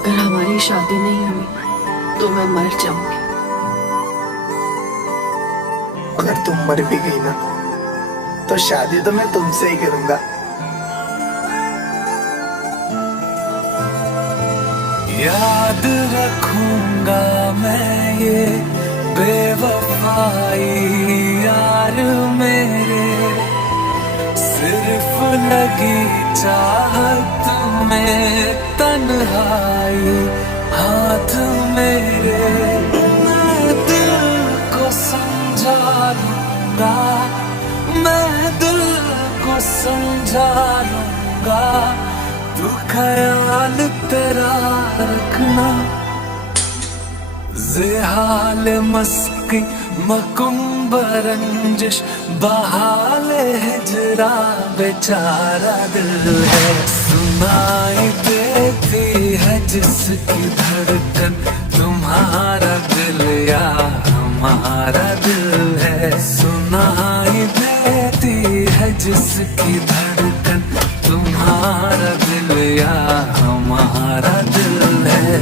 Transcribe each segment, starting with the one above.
अगर हमारी शादी नहीं हुई तो मैं मर जाऊंगी। अगर तुम मर भी गई ना तो शादी तो मैं तुमसे ही करूंगा। याद रखूंगा मैं ये बेवफाई यार मेरे, सिर्फ लगी चाहत में तन्हाई हाथ मेरे। मैं दिल को समझा लूंगा, मैं दिल को समझा लूंगा, तू ख्याल तेरा रखना। ज़ेहाल मस्की मकुम्ब रंजिश बहाल हिजरा बेचारा दिल है। सुनाई देती है जिसकी धड़कन तुम्हारा दिल या हमारा दिल है। सुनाई देती है जिसकी धड़कन तुम्हारा दिल या हमारा दिल है।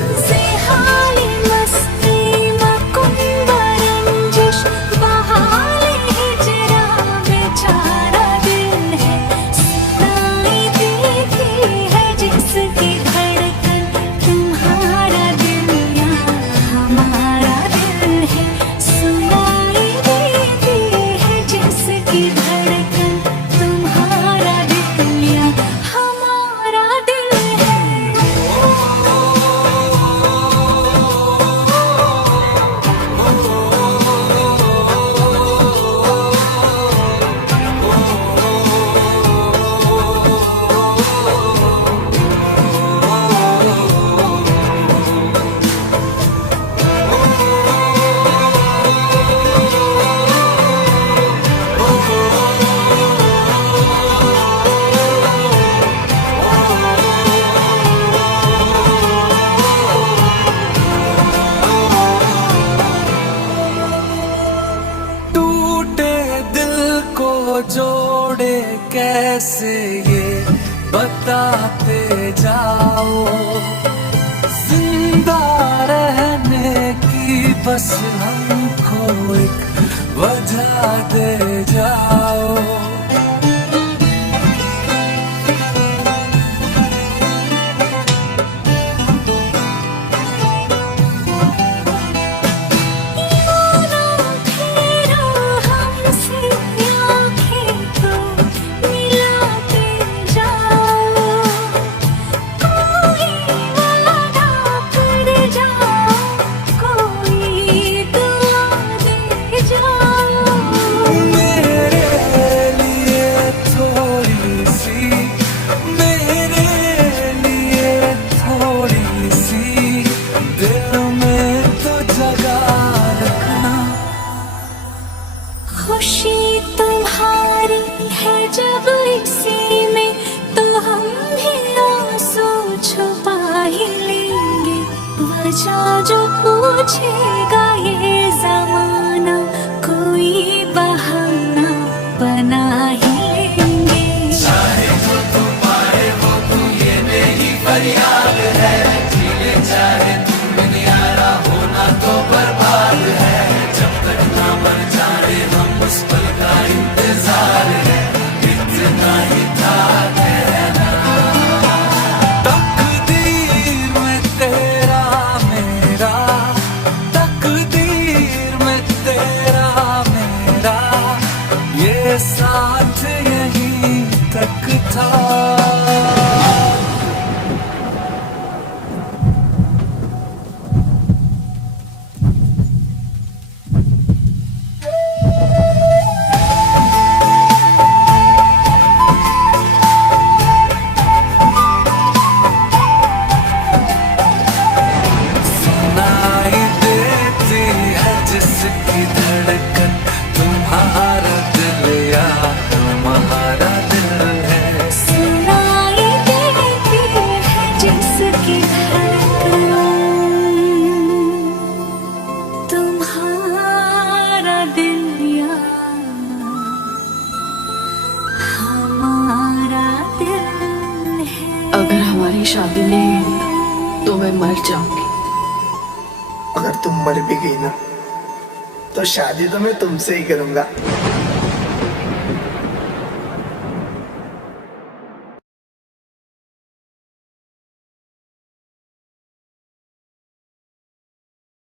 जोड़े कैसे ये बताते जाओ, जिंदा रहने की बस हमको एक वजह दे जाओ। खुशी तुम्हारी है जब इसी में, तो हम भी आंसू छुपा ही लेंगे। वजह जो पूछेगा ये जमाना, कोई बहाना बना ही लेंगे। चाहे जो तुम पाए वो तू ये मेरी फरियाद है, जीने चाहे तुम न्यारा होना तो बर्बाद है। जब तक ना मर जाए हम उस पल का इंतजार है, इतना ही था कहना। तकदीर में तेरा मेरा, तकदीर में तेरा मेरा, ये साथ यहीं तक था। जिसकी धड़कन तुम्हारा दिल या हमारा दिल है। सुनाई देती है जिसकी धड़कन तुम्हारा दिल या हमारा दिल है। अगर हमारी शादी नहीं हुई तो मैं मर जाऊंगी। अगर तुम मर भी गई ना तो शादी तो मैं तुमसे ही करूंगा।